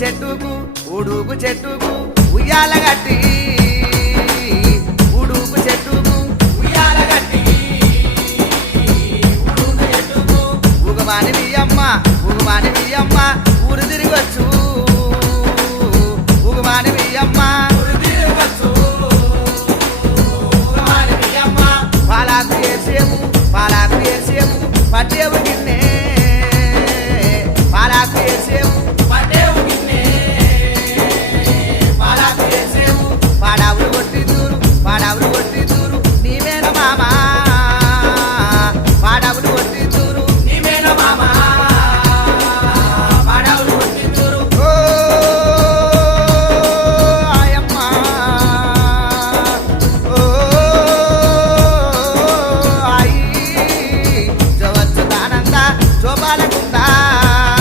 చెట్టుకు ఉడుకు చెట్టుకు ఉయ్యాల గట్టి ఉడుకు చెట్టుకు ఉయ్యాల గట్టి ఉడుకు చెట్టుకు ఉగమాని మీ అమ్మ ఊరు తిరిగొచ్చు